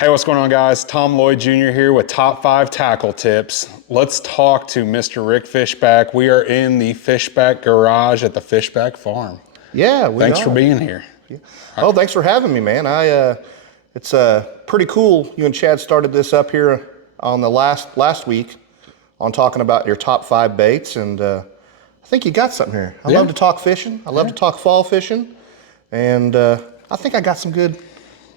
Hey, what's going on, guys? Tom Lloyd Jr. here with Top 5 Tackle Tips. Let's talk to Mr. Rick Fishback. We are in the Fishback garage at the Fishback farm. Yeah, Thanks for being here. Yeah. Oh, thanks for having me, man. It's pretty cool. You and Chad started this up here on the last week on talking about your top 5 baits, and I think you got something here. I love to talk fishing. I love to talk fall fishing, and I think I got some good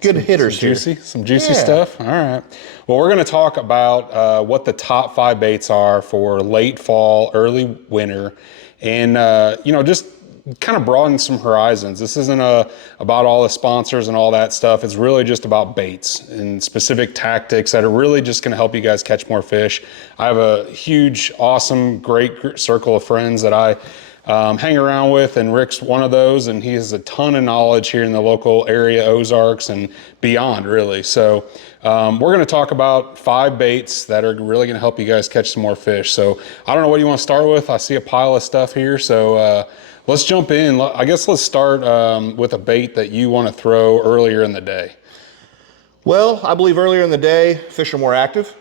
hitters here. Some juicy stuff. All right. Well, we're going to talk about what the top 5 baits are for late fall, early winter, and just kind of broaden some horizons. This isn't about all the sponsors and all that stuff. It's really just about baits and specific tactics that are really just going to help you guys catch more fish. I have a huge, awesome, great circle of friends that I hang around with, and Rick's one of those, and he has a ton of knowledge here in the local area, Ozarks and beyond, really. So we're going to talk about 5 baits that are really going to help you guys catch some more fish. So I don't know what you want to start with. I see a pile of stuff here, so let's jump in. I guess let's start with a bait that you want to throw earlier in the day. Well, I believe earlier in the day, fish are more active.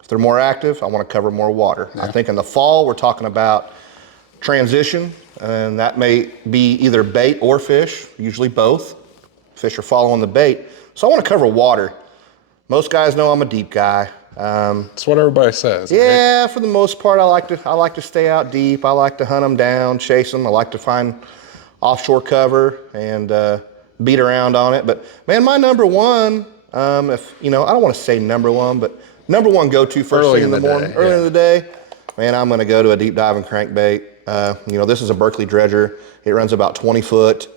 If they're more active, I want to cover more water. Yeah. I think in the fall, we're talking about transition, and that may be either bait or fish, usually both. Fish are following the bait. So I want to cover water. Most guys know I'm a deep guy. That's what everybody says. Yeah, right? For the most part, I like to stay out deep. I like to hunt them down, chase them. I like to find offshore cover and beat around on it. But man, my number one, I don't want to say number one, but number one go-to first thing in the morning, early in the day, man, I'm going to go to a deep diving crankbait. This is a Berkeley dredger. It runs about 20 foot.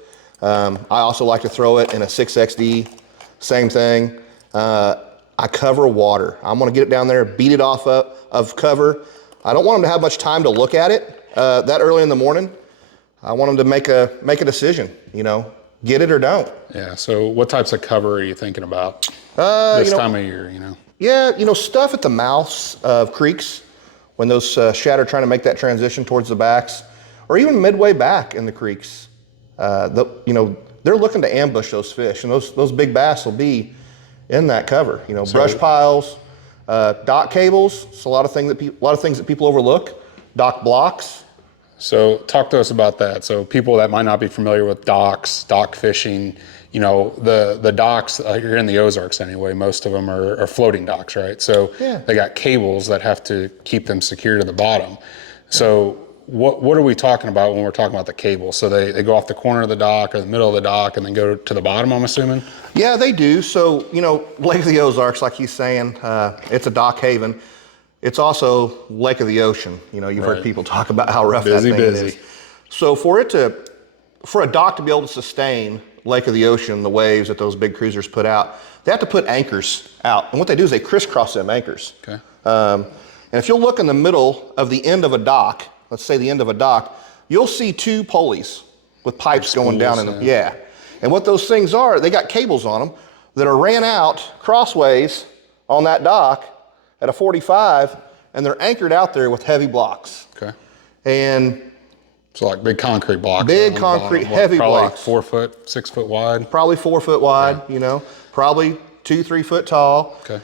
I also like to throw it in a 6XD, same thing. I cover water. I'm gonna get it down there, beat it off of cover. I don't want them to have much time to look at it that early in the morning. I want them to make a decision, get it or don't. Yeah, so what types of cover are you thinking about this time of year, Yeah, stuff at the mouths of creeks when those shad are trying to make that transition towards the backs, or even midway back in the creeks. They're looking to ambush those fish, and those big bass will be in that cover. Brush piles, dock cables. It's a lot of things that people overlook. Dock blocks. So talk to us about that. So people that might not be familiar with docks, dock fishing, the docks here in the Ozarks anyway, most of them are floating docks, right? So they got cables that have to keep them secure to the bottom. So what are we talking about when we're talking about the cable? So they go off the corner of the dock or the middle of the dock and then go to the bottom, I'm assuming? Yeah, they do. So, Lake of the Ozarks, like he's saying, it's a dock haven. It's also Lake of the Ocean. You've heard people talk about how rough that thing is. So for a dock to be able to sustain Lake of the Ocean, the waves that those big cruisers put out, they have to put anchors out. And what they do is they crisscross them anchors. Okay. And if you'll look in the middle of the end of a dock, let's say the end of a dock, you'll see 2 pulleys with pipes going down in them. Yeah. And what those things are, they got cables on them that are ran out crossways on that dock at a 45, and they're anchored out there with heavy blocks. Okay. And so like big concrete blocks. Big concrete, heavy blocks. 4 foot, 6 foot wide? Probably 4 foot wide, probably 2-3 foot tall. Okay.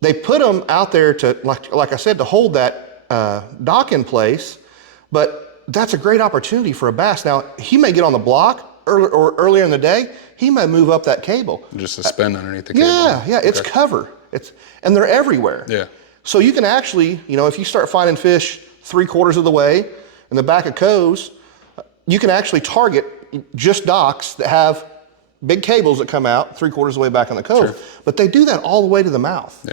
They put them out there to, like I said, to hold that dock in place, but that's a great opportunity for a bass. Now, he may get on the block or earlier in the day, he may move up that cable. Just suspend underneath the cable. Yeah, it's cover. And they're everywhere. Yeah. So you can actually, if you start finding fish 3/4 of the way in the back of coves, you can actually target just docks that have big cables that come out 3/4 of the way back in the cove. Sure. But they do that all the way to the mouth,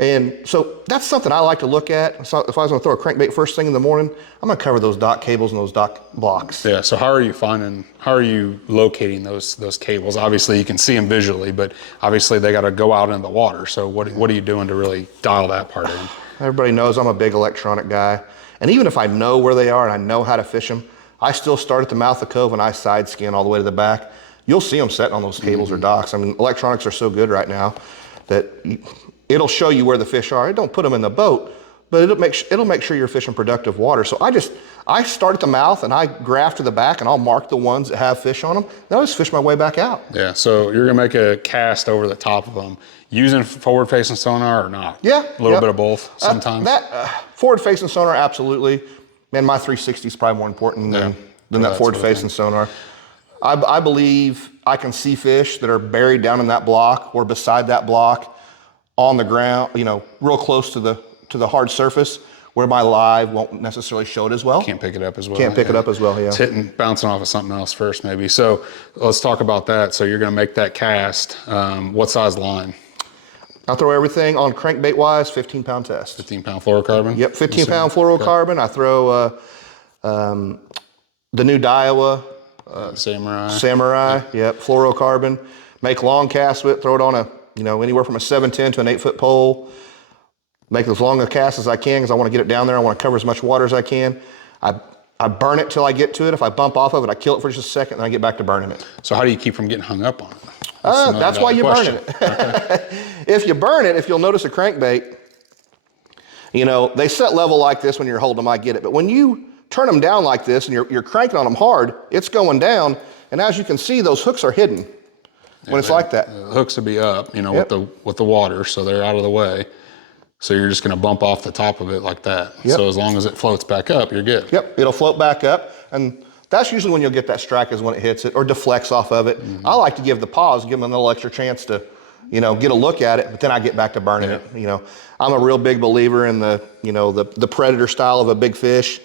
And so that's something I like to look at. So if I was going to throw a crankbait first thing in the morning, I'm going to cover those dock cables and those dock blocks. Yeah, so how are you locating those cables? Obviously you can see them visually, but obviously they got to go out in the water. So what are you doing to really dial that part in? Everybody knows I'm a big electronic guy. And even if I know where they are and I know how to fish them, I still start at the mouth of the cove and I side scan all the way to the back. You'll see them setting on those cables or docks. I mean, electronics are so good right now that it'll show you where the fish are. It don't put them in the boat, but it'll make sure you're fishing productive water. So I start at the mouth and I graft to the back, and I'll mark the ones that have fish on them. Then I'll just fish my way back out. Yeah, so you're gonna make a cast over the top of them using forward facing sonar or not? Yeah. A little bit of both sometimes? Forward facing sonar, absolutely. Man, my 360 is probably more important than that forward facing sonar. I believe I can see fish that are buried down in that block or beside that block on the ground, you know, real close to the hard surface, where my live won't necessarily show it as well. Can't pick it up as well. Can't pick it up as well, yeah. It's bouncing off of something else first maybe. So let's talk about that. So you're gonna make that cast. What size line? I'll throw everything on crankbait wise, 15-pound test. 15-pound fluorocarbon? Yep, 15-pound fluorocarbon. I throw the new Daiwa. Samurai, yep, fluorocarbon. Make long casts with it, throw it on anywhere from a 7-10 to an 8-foot pole. Make as long a cast as I can because I want to get it down there. I want to cover as much water as I can. I burn it till I get to it. If I bump off of it, I kill it for just a second, and I get back to burning it. So how do you keep from getting hung up on it? That's why you burn it. Okay. If you burn it, if you'll notice a crankbait, they set level like this when you're holding them, I get it. But when you turn them down like this and you're cranking on them hard, it's going down. And as you can see, those hooks are hidden when it's like that. The hooks will be up, with the water, so they're out of the way. So you're just gonna bump off the top of it like that. Yep. So as long as it floats back up, you're good. Yep, it'll float back up. And that's usually when you'll get that strike, is when it hits it or deflects off of it. Mm-hmm. I like to give the pause, give them a little extra chance to, get a look at it, but then I get back to burning it. I'm a real big believer in the predator style of a big fish.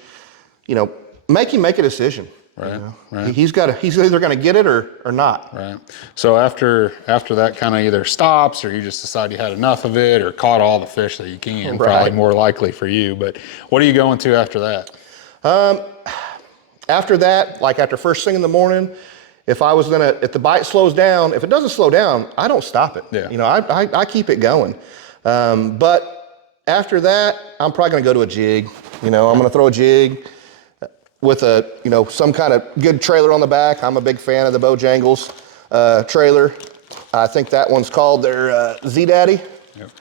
Make him make a decision. Right. Right. He's either going to get it or not. Right. So after that kind of either stops, or you just decide you had enough of it, or caught all the fish that you can, probably more likely for you. But what are you going to after that? After that, like after first thing in the morning, if the bite slows down, if it doesn't slow down, I don't stop it. Yeah. I keep it going. But after that, I'm probably going to go to a jig. I'm going to throw a jig with some kind of good trailer on the back. I'm a big fan of the Bojangles trailer. I think that one's called their ZDaddy. Yep.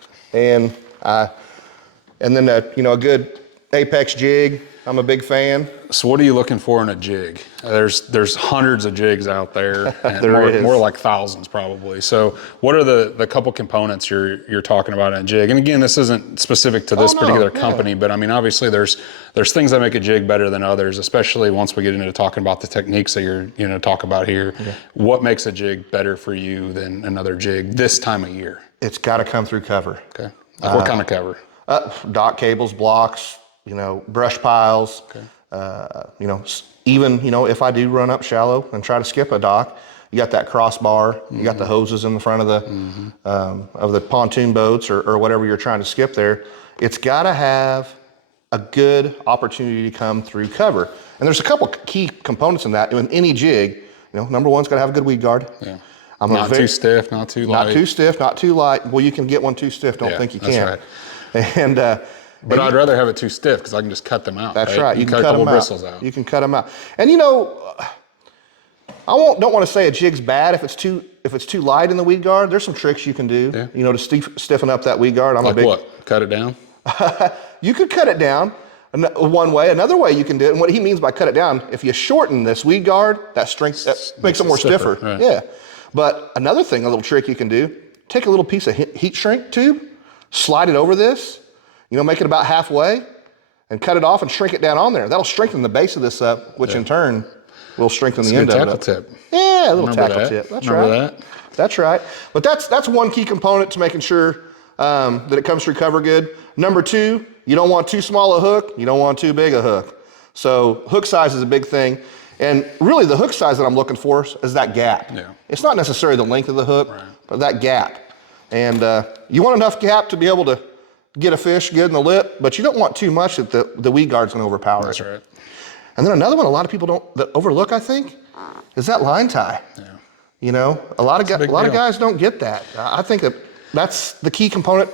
And then a good Apex jig. I'm a big fan. So what are you looking for in a jig? There's hundreds of jigs out there, and more like thousands probably. So what are the couple components you're talking about in a jig? And again, this isn't specific to this particular company, but I mean, obviously there's things that make a jig better than others, especially once we get into talking about the techniques that you're talk about here. Yeah. What makes a jig better for you than another jig this time of year? It's got to come through cover. Okay. What kind of cover? Dock cables, blocks, brush piles. Okay. Even if I do run up shallow and try to skip a dock, you got that crossbar, mm-hmm. You got the hoses in the front of the mm-hmm. Of the pontoon boats or whatever you're trying to skip there. It's got to have a good opportunity to come through cover. And there's a couple key components in that. In any jig, number one's got to have a good weed guard. Yeah. Not too stiff, not too light. Not too stiff, not too light. Well, you can get one too stiff. Don't think you can. That's right. And but I'd rather have it too stiff because I can just cut them out. That's right. You can cut a couple bristles out. You can cut them out. And I don't want to say a jig's bad if it's too light in the weed guard. There's some tricks you can do. Yeah. To stiffen up that weed guard. What? Cut it down? You could cut it down one way. Another way you can do it, and what he means by cut it down, if you shorten this weed guard, that makes it more stiffer. Right. Yeah. But another thing, a little trick you can do, take a little piece of heat shrink tube, slide it over this. Make it about halfway and cut it off and shrink it down on there. That'll strengthen the base of this up, which in turn will strengthen the end of it. Tackle tip. Yeah, a little tackle tip. That's right. That's right. But that's one key component to making sure that it comes through cover good. Number two, you don't want too small a hook. You don't want too big a hook. So hook size is a big thing. And really the hook size that I'm looking for is that gap. Yeah. It's not necessarily the length of the hook, but that gap. And you want enough gap to be able to get a fish good in the lip, but you don't want too much that the weed guard's gonna overpower it. That's right. And then another one a lot of people overlook, I think, is that line tie. Yeah. A lot of guys don't get that. I think that's the key component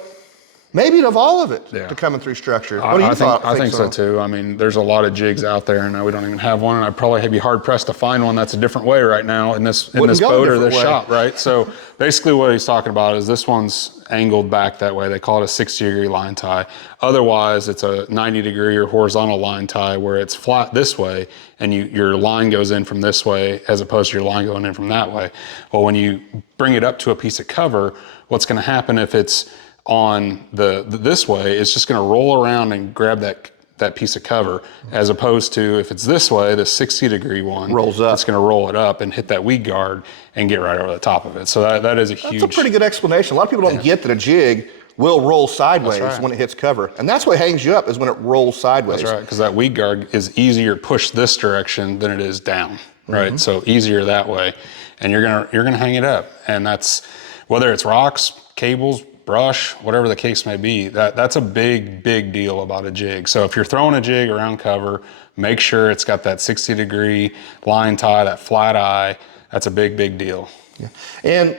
maybe of all of it Yeah. to coming through structure. What do you I think so too. I mean, there's a lot of jigs out there, and we don't even have one. And I'd probably be hard pressed to find one that's a different way right now in this boat or this shop, right? So basically, what he's talking about is this one's angled back that way. They call it a 60-degree line tie. Otherwise, it's a 90-degree or horizontal line tie where it's flat this way, and your line goes in from this way as opposed to your line going in from that way. Well, when you bring it up to a piece of cover, what's going to happen if it's on this way, it's just going to roll around and grab that piece of cover, as opposed to if it's this way, the 60-degree one rolls up. It's going to roll it up and hit that weed guard and get right over the top of it. So that is a huge. That's a pretty good explanation. A lot of people don't get that a jig will roll sideways when it hits cover, and that's what hangs you up is when it rolls sideways. That's right, because that weed guard is easier pushed this direction than it is down, right? So easier that way, and you're gonna hang it up, and that's whether it's rocks, cables, brush, whatever the case may be. That's a big deal about a jig. So if you're throwing a jig around cover, make sure it's got that 60-degree line tie, that flat eye. That's a big deal. Yeah. And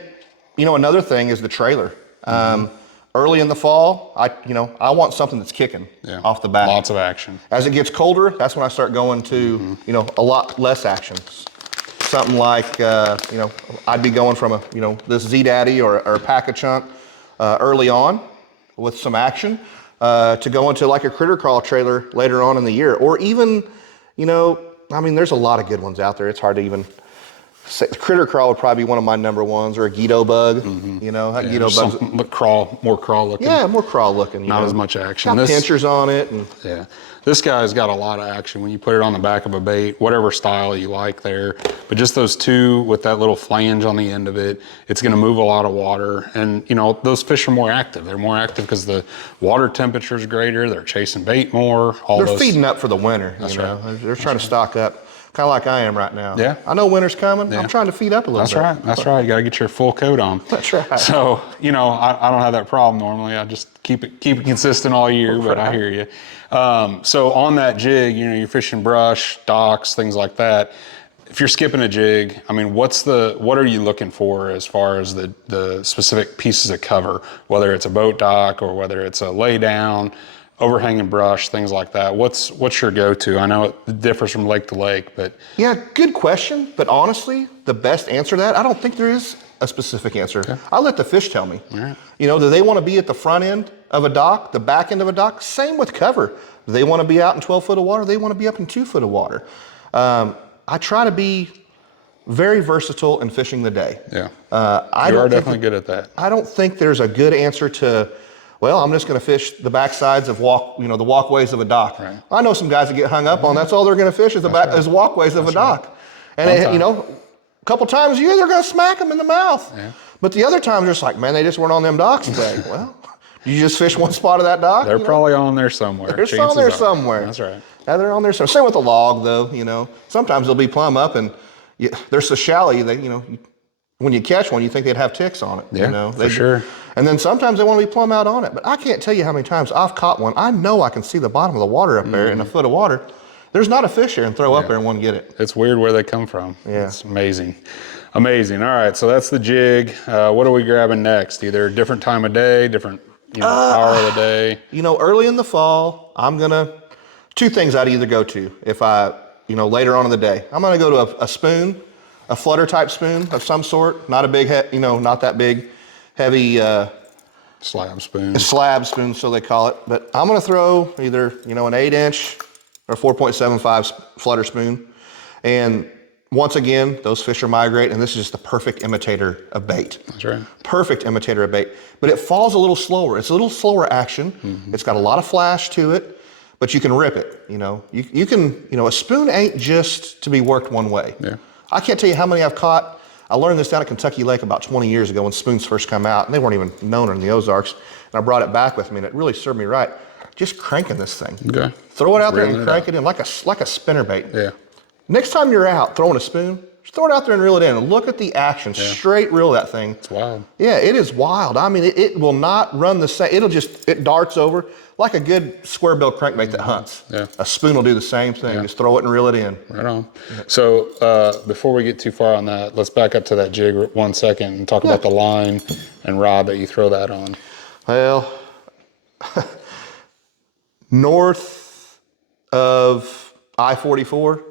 another thing is the trailer. Early in the fall, I want something that's kicking off the bat. Lots of action. As it gets colder, that's when I start going to a lot less action. Something like I'd be going from this ZDaddy or a pack of chunk early on with some action to go into like a critter crawl trailer later on in the year, or even there's a lot of good ones out there. It's hard to even say. Critter crawl would probably be one of my number ones, or a Guido bug. That Guido bug, more crawl looking. Yeah, more crawl looking. Not as much action. Got pinchers on it, and this guy's got a lot of action when you put it on the back of a bait, whatever style you like there. But just those two with that little flange on the end of it, it's going to move a lot of water. And those fish are more active. They're more active because the water temperature is greater. They're chasing bait more. They're feeding up for the winter. That's right. They're trying to stock up. Kind of like I am right now. Yeah. I know winter's coming. I'm trying to feed up a little bit. That's right. You got to get your full coat on. That's right. So, I don't have that problem normally. I just keep it consistent all year, but I hear you. So on that jig, you're fishing brush, docks, things like that. If you're skipping a jig, I mean, what are you looking for as far as the specific pieces of cover, whether it's a boat dock or whether it's a lay down, overhanging brush, things like that? What's your go-to? I know it differs from lake to lake, but yeah, good question. But honestly, the best answer to that, I don't think there is a specific answer. Okay. I let the fish tell me. All right. Do they want to be at the front end of a dock, the back end of a dock? Same with cover. Do they want to be out in 12 foot of water? They want to be up in 2 foot of water. I try to be very versatile in fishing the day. Yeah. You are definitely good at that. I don't think there's a good answer to, well, I'm just going to fish the backsides of the walkways of a dock. Right. I know some guys that get hung up on that's all they're going to fish is walkways of a dock. And a couple times a year they're going to smack them in the mouth. Yeah. But the other times just like, man, they just weren't on them docks today. Well, you just fish one spot of that dock? They're probably on there somewhere. They're on there somewhere. That's right. Yeah, they're on there somewhere. Same with the log though, Sometimes they'll be plumb up and they're so shallow, when you catch one, you think they'd have ticks on it. Yeah, for sure. And then sometimes they want to be plumb out on it. But I can't tell you how many times I've caught one. I know I can see the bottom of the water up there in a foot of water. There's not a fish there and throw up there and one get it. It's weird where they come from. Yeah. It's amazing. Amazing. All right, so that's the jig. What are we grabbing next? Either a different time of day, different hour of the day? Early in the fall, two things I'd either go to if later on in the day. I'm going to go to a spoon, a flutter type spoon of some sort, not a big, not that big, heavy slab spoon. A slab spoon, so they call it. But I'm going to throw either an 8-inch or 4.75 flutter spoon. And once again, those fish are migrate, and this is just the perfect imitator of bait. That's right. Perfect imitator of bait. But it falls a little slower. It's a little slower action. Mm-hmm. It's got a lot of flash to it, but you can rip it. You can, a spoon ain't just to be worked one way. Yeah. I can't tell you how many I've caught. I learned this down at Kentucky Lake about 20 years ago when spoons first come out, and they weren't even known in the Ozarks. And I brought it back with me, and it really served me right. Just cranking this thing. Okay. Throw it out there and crank it in like a spinnerbait. Yeah. Next time you're out throwing a spoon, just throw it out there and reel it in. And look at the action. Yeah. Straight reel that thing. It's wild. Yeah, it is wild. I mean, it will not run the same. It darts over like a good square bill crankbait that hunts. Yeah. A spoon will do the same thing. Yeah. Just throw it and reel it in. Right on. Yeah. So before we get too far on that, let's back up to that jig 1 second and talk about the line and rod that you throw that on. Well, north of I-44,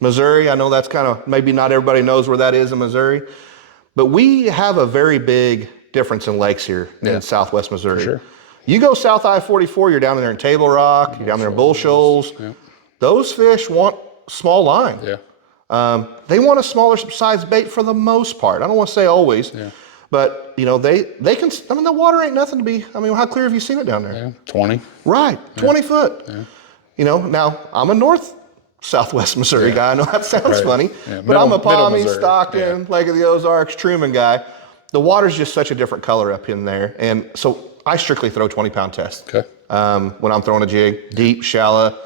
Missouri. I know that's kind of, maybe not everybody knows where that is in Missouri, but we have a very big difference in lakes here in southwest Missouri. For sure. You go south I-44, you're down there in Table Rock, you're down there in Bull Shoals. Yeah. Those fish want small line. Yeah. They want a smaller size bait for the most part. I don't want to say always, but you know, they can, I mean, the water ain't nothing to be, I mean, how clear have you seen it down there? Yeah. 20. Right, 20 foot. Yeah. You know, now I'm a north southwest Missouri guy. I know that sounds funny, but I'm a Palmy, Stockton, Lake of the Ozarks, Truman guy. The water's just such a different color up in there. And so I strictly throw 20-pound tests. Okay. When I'm throwing a jig, deep, shallow,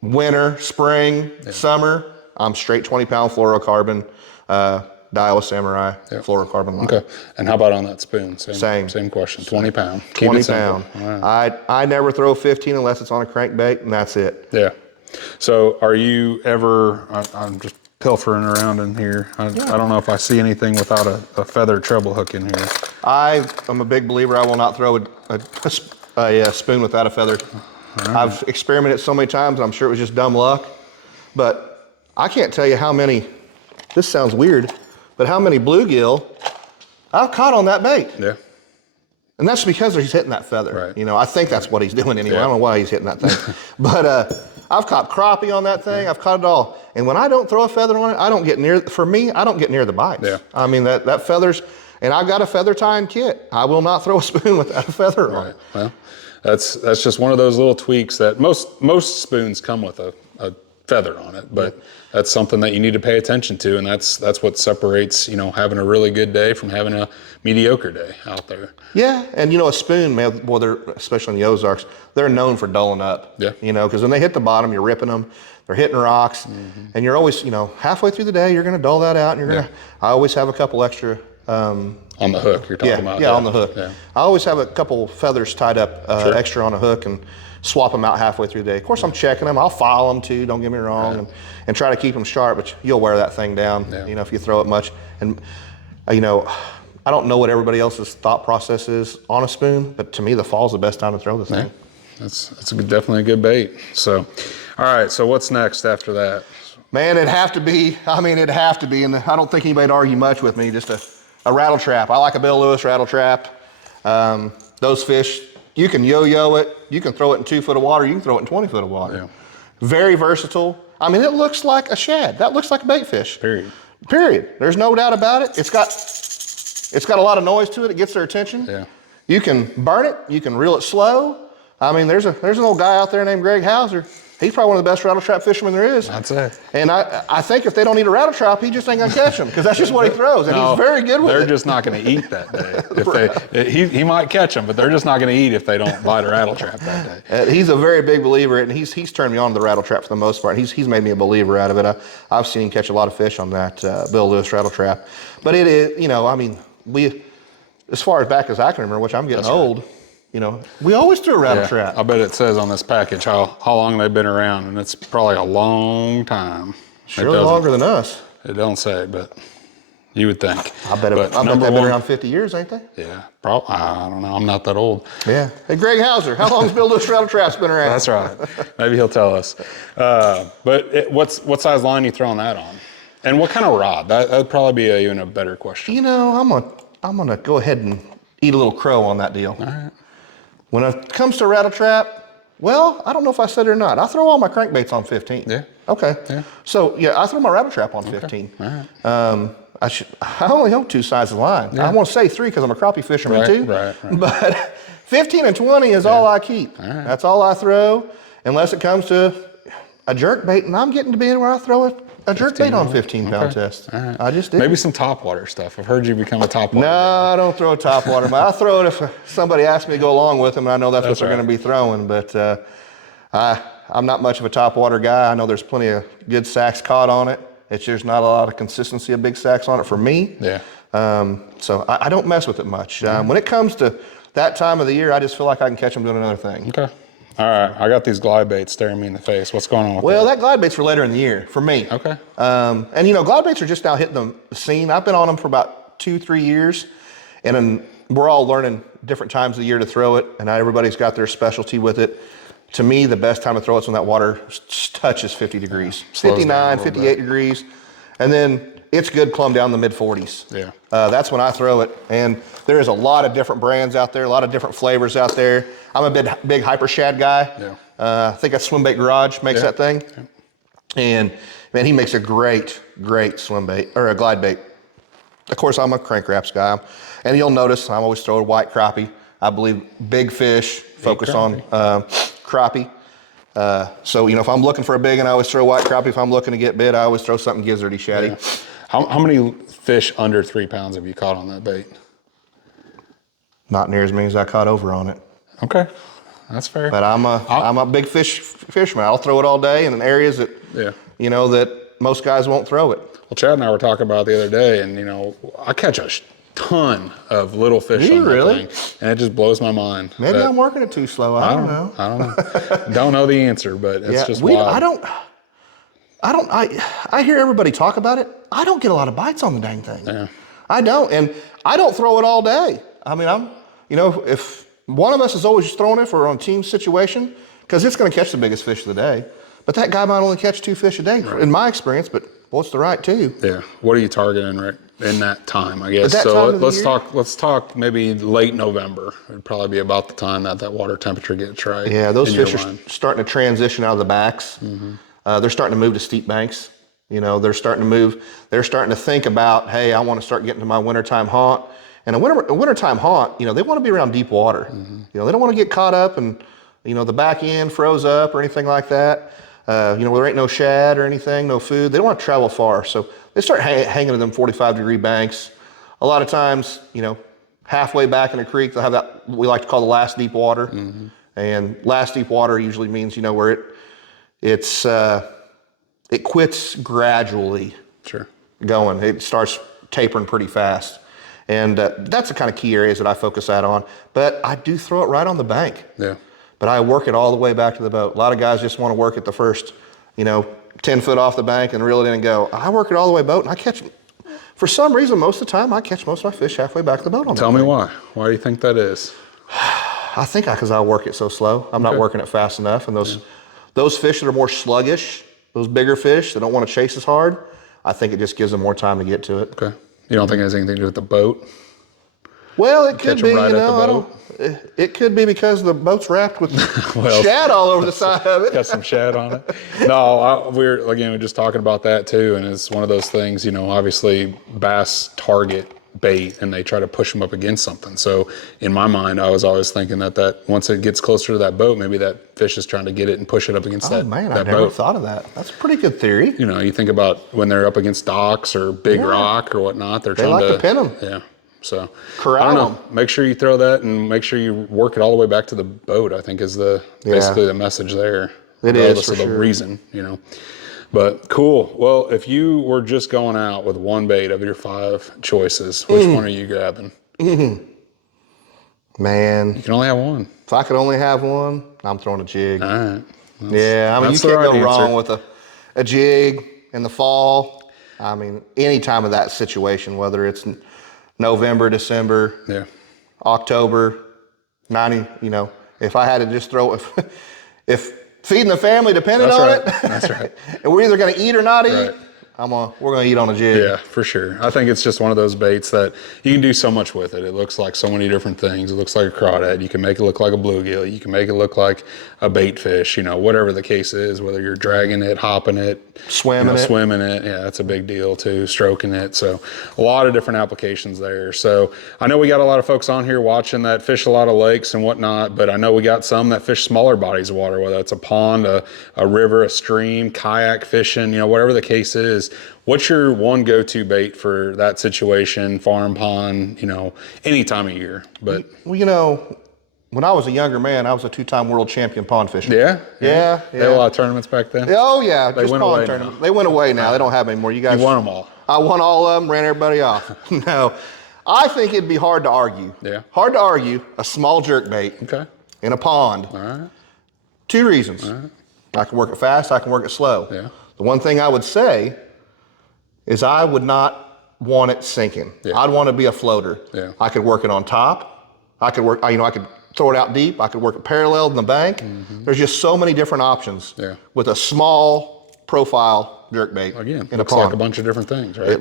winter, spring, summer, I'm straight 20-pound fluorocarbon, Daiwa Samurai, fluorocarbon line. Okay. And how about on that spoon? Same question. 20 pound. 20 pound. Right. I never throw 15 unless it's on a crankbait, and that's it. Yeah. So are you ever, I'm just pilfering around in here. I don't know if I see anything without a feather treble hook in here. I'm a big believer. I will not throw a spoon without a feather. Right. I've experimented so many times, and I'm sure it was just dumb luck. But I can't tell you how many, this sounds weird, but how many bluegill I've caught on that bait. Yeah. And that's because he's hitting that feather. Right. You know, I think that's what he's doing anyway. I don't know why he's hitting that thing. But I've caught crappie on that thing. I've caught it all. And when I don't throw a feather on it, I don't get near, for me, I don't get near the bites. Yeah. I mean, that feather's, and I've got a feather tying kit. I will not throw a spoon without a feather on it. Well, that's just one of those little tweaks that most spoons come with a feather on it, but that's something that you need to pay attention to, and that's what separates, you know, having a really good day from having a mediocre day out there. Yeah, and you know, a spoon, man, well, they're, especially in the Ozarks, they're known for dulling up. Yeah. You know, because when they hit the bottom, you're ripping them, they're hitting rocks, and you're always, you know, halfway through the day, you're going to dull that out, and you're going to, I always have a couple extra. On the hook, you're talking about? Yeah, on the hook. Yeah. I always have a couple feathers tied up extra on a hook and swap them out halfway through the day. Of course, I'm checking them. I'll file them too, don't get me wrong, and try to keep them sharp, but you'll wear that thing down, you know, if you throw it much. And, you know, I don't know what everybody else's thought process is on a spoon, but to me, the fall's the best time to throw the thing. That's definitely a good bait. So, all right, so what's next after that? Man, it'd have to be, and I don't think anybody'd argue much with me, just a rattle trap. I like a Bill Lewis rattle trap. Those fish, you can yo-yo it. You can throw it in 2 foot of water. You can throw it in 20 foot of water. Yeah. Very versatile. I mean, it looks like a shad. That looks like a bait fish. Period. There's no doubt about it. It's got a lot of noise to it. It gets their attention. Yeah. You can burn it. You can reel it slow. I mean, there's an old guy out there named Greg Hauser. He's probably one of the best rattle trap fishermen there is. That's it. And I think if they don't eat a rattle trap, he just ain't gonna catch them, because that's just what he throws, and he's very good with it. They're just not gonna eat that day. He might catch them, but they're just not gonna eat if they don't bite a rattle trap that day. He's a very big believer, and he's turned me on to the rattle trap for the most part. He's made me a believer out of it. I've seen him catch a lot of fish on that Bill Lewis rattle trap. But it is, you know, I mean, as far as back as I can remember, which I'm getting old. You know, we always threw a rattle trap. I bet it says on this package how long they've been around, and it's probably a long time. Surely longer than us. It don't say, but you would think. I bet they've been around 50 years, ain't they? Yeah, probably. I don't know. I'm not that old. Yeah. Hey, Greg Hauser, how long's Bill Lewis rattle trap's been around? That's right. Maybe he'll tell us. But what size line you throwing that on? And what kind of rod? That'd probably be even a better question. You know, I'm gonna go ahead and eat a little crow on that deal. All right. When it comes to rattle trap, well, I don't know if I said it or not. I throw all my crankbaits on 15. Yeah. Okay. Yeah. So yeah, I throw my rattle trap on 15. All right. I only hold 2 sizes of line. Yeah. I want to say 3 because I'm a crappie fisherman too. Right. But 15 and 20 is all I keep. All right. That's all I throw, unless it comes to a jerk bait, and I'm getting to be where I throw a jerk bait on 15-pound test. Right. I just did. Maybe some topwater stuff. I've heard you become a topwater. No, I don't throw a topwater. I'll throw it if somebody asks me to go along with them, and I know that's what they're going to be throwing. But I'm not much of a topwater guy. I know there's plenty of good sacks caught on it. It's just not a lot of consistency of big sacks on it for me. Yeah. So I don't mess with it much. When it comes to that time of the year, I just feel like I can catch them doing another thing. Okay. All right, I got these glide baits staring me in the face. What's going on with that? Well, that glide bait's for later in the year, for me. Okay. And you know, glide baits are just now hitting the scene. I've been on them for about 2-3 years. And we're all learning different times of the year to throw it, and not everybody's got their specialty with it. To me, the best time to throw it is when that water touches 50 degrees, 59, 58 degrees, and then it's good plumb down the mid 40s. Yeah. That's when I throw it, and there's a lot of different brands out there, a lot of different flavors out there. I'm a big Hyper Shad guy. Yeah. I think that's Swimbait Garage makes that thing. Yeah. And man, he makes a great swim bait or a glide bait. Of course, I'm a crank wraps guy, and you'll notice I'm always throwing white crappie. I believe big fish, focus on crappie. So, if I'm looking for a big one, I always throw white crappie. If I'm looking to get bit, I always throw something gizzardy, shaddy. Yeah. How many fish under 3 pounds have you caught on that bait? Not near as many as I caught over on it. Okay, that's fair. But I'm a big fisherman. I'll throw it all day in areas that that most guys won't throw it. Well, Chad and I were talking about it the other day, and I catch a ton of little fish on that thing, and it just blows my mind. Maybe I'm working it too slow. I don't know. I don't know. Don't know the answer, but it's just wild. I hear everybody talk about it. I don't get a lot of bites on the dang thing. Yeah. I don't, and I don't throw it all day. I mean, if one of us is always throwing it for on team situation, because it's going to catch the biggest fish of the day. But that guy might only catch 2 fish a day, in my experience. But what's the right 2? Yeah. What are you targeting in that time? I guess. So let's talk maybe late November. It'd probably be about the time that water temperature gets right. Yeah, those fish are starting to transition out of the backs. Mm-hmm. They're starting to move to steep banks. They're starting to move. They're starting to think about, hey, I want to start getting to my wintertime haunt. And a wintertime haunt, they want to be around deep water. Mm-hmm. They don't want to get caught up and, the back end froze up or anything like that. Where there ain't no shad or anything, no food. They don't want to travel far. So they start hanging in them 45-degree banks. A lot of times, halfway back in the creek, they'll have that what we like to call the last deep water. Mm-hmm. And last deep water usually means, where it quits gradually going. It starts tapering pretty fast. And that's the kind of key areas that I focus out on. But I do throw it right on the bank. Yeah. But I work it all the way back to the boat. A lot of guys just want to work at the first, 10 foot off the bank and reel it in and go. I work it all the way boat, and I catch, for some reason, most of the time, I catch most of my fish halfway back to the boat. Tell me why. Why do you think that is? I think because I work it so slow. I'm not working it fast enough. And those fish that are more sluggish, those bigger fish that don't want to chase as hard, I think it just gives them more time to get to it. Okay. You don't think it has anything to do with the boat? Well, it could be, it could be because the boat's wrapped with shad all over the side of it. Got some shad on it. No, we're just talking about that too, and it's one of those things, obviously bass target bait and they try to push them up against something. So in my mind, I was always thinking that once it gets closer to that boat, maybe that fish is trying to get it and push it up against that boat. Oh man, I never thought of that. That's a pretty good theory. You think about when they're up against docks or big rock or whatnot, they're trying to pin them. Yeah. So corral I don't know. Make sure you throw that and make sure you work it all the way back to the boat, I think is basically the message there. It is for the reason, But cool. Well, if you were just going out with one bait of your 5 choices, which one are you grabbing? Man. You can only have one. If I could only have one, I'm throwing a jig. All right. You can't go wrong with a jig in the fall. I mean, any time of that situation, whether it's November, December, October, if I had to just throw it, if feeding the family depended on it, that's right. And we're either going to eat or not eat, we're going to eat on a jig. Yeah, for sure. I think it's just one of those baits that you can do so much with it. It looks like so many different things. It looks like a crawdad. You can make it look like a bluegill. You can make it look like a bait fish, whatever the case is, whether you're dragging it, hopping it, swimming it. Yeah, that's a big deal too, stroking it. So a lot of different applications there. So I know we got a lot of folks on here watching that fish a lot of lakes and whatnot, but I know we got some that fish smaller bodies of water, whether it's a pond, a river, a stream, kayak fishing, whatever the case is. What's your one go-to bait for that situation, farm, pond, any time of year? But when I was a younger man, I was a 2-time world champion pond fisher. Yeah. They had a lot of tournaments back then. Oh yeah, just pond tournaments. They went away now. They don't have any more. You won them all. I won all of them. Ran everybody off. No, I think it'd be hard to argue. Yeah. Hard to argue a small jerk bait. Okay. In a pond. All right. 2 reasons. All right. I can work it fast. I can work it slow. Yeah. The one thing I would say is I would not want it sinking. Yeah. I'd want to be a floater. Yeah. I could work it on top. I could work, I could throw it out deep. I could work it parallel in the bank. There's just so many different options with a small profile jerkbait. Again, in looks a pond. like a bunch of different things, right?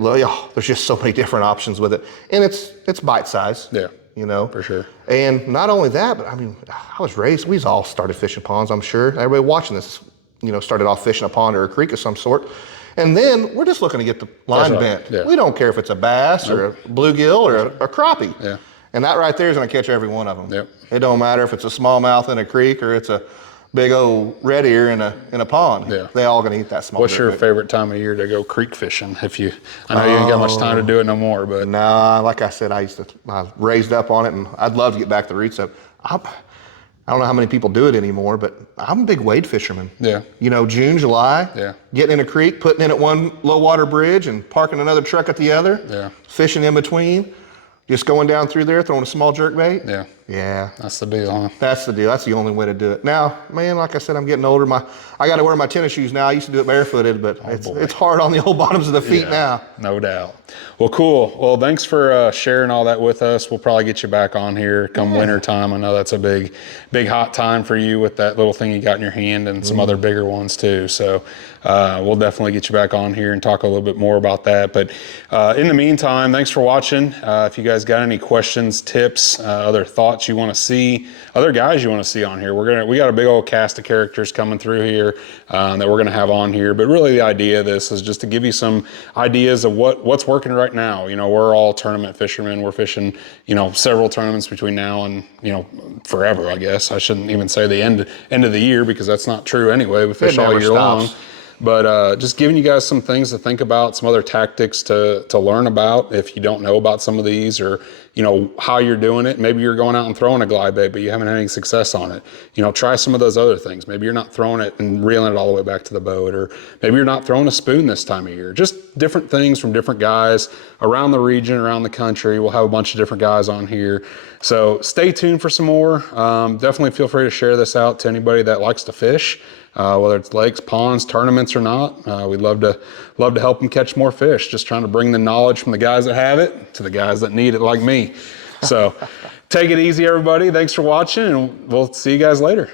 There's just so many different options with it. And it's bite size. Yeah. You know? For sure. And not only that, but I mean, I was raised, we all started fishing ponds, I'm sure. Everybody watching this, started off fishing a pond or a creek of some sort. And then we're just looking to get the line bent. Yeah. We don't care if it's a bass or a bluegill or a crappie. Yeah. And that right there is going to catch every one of them. Yep. It don't matter if it's a smallmouth in a creek or it's a big old red ear in a pond. Yeah. They all going to eat that small. What's your favorite time of year to go creek fishing? I know you ain't got much time to do it no more, but. Nah, like I said, I was raised up on it, and I'd love to get back to the roots of it. I don't know how many people do it anymore, but I'm a big wade fisherman. Yeah. June, July. Yeah. Getting in a creek, putting in at one low water bridge and parking another truck at the other. Yeah. Fishing in between. Just going down through there, throwing a small jerkbait. Yeah. Yeah. That's the deal, huh? That's the deal. That's the only way to do it. Now, man, like I said, I'm getting older. I got to wear my tennis shoes now. I used to do it barefooted, but it's hard on the old bottoms of the feet now. No doubt. Well, cool. Well, thanks for sharing all that with us. We'll probably get you back on here come winter time. I know that's a big hot time for you with that little thing you got in your hand and some other bigger ones too. So we'll definitely get you back on here and talk a little bit more about that. But in the meantime, thanks for watching. If you guys got any questions, tips, other thoughts you want to see, other guys you want to see on here, we got a big old cast of characters coming through here that we're going to have on here. But really the idea of this is just to give you some ideas of what's working right now. We're all tournament fishermen. We're fishing, several tournaments between now and, forever, I guess. I shouldn't even say the end of the year, because that's not true anyway. We fish all year long. But just giving you guys some things to think about, some other tactics to learn about if you don't know about some of these, or how you're doing it. Maybe you're going out and throwing a glide bait, but you haven't had any success on it. Try some of those other things. Maybe you're not throwing it and reeling it all the way back to the boat, or maybe you're not throwing a spoon this time of year. Just different things from different guys around the region, around the country. We'll have a bunch of different guys on here. So stay tuned for some more. Definitely feel free to share this out to anybody that likes to fish. Whether it's lakes, ponds, tournaments or not. We'd love to help them catch more fish. Just trying to bring the knowledge from the guys that have it to the guys that need it like me. So take it easy, everybody. Thanks for watching, and we'll see you guys later.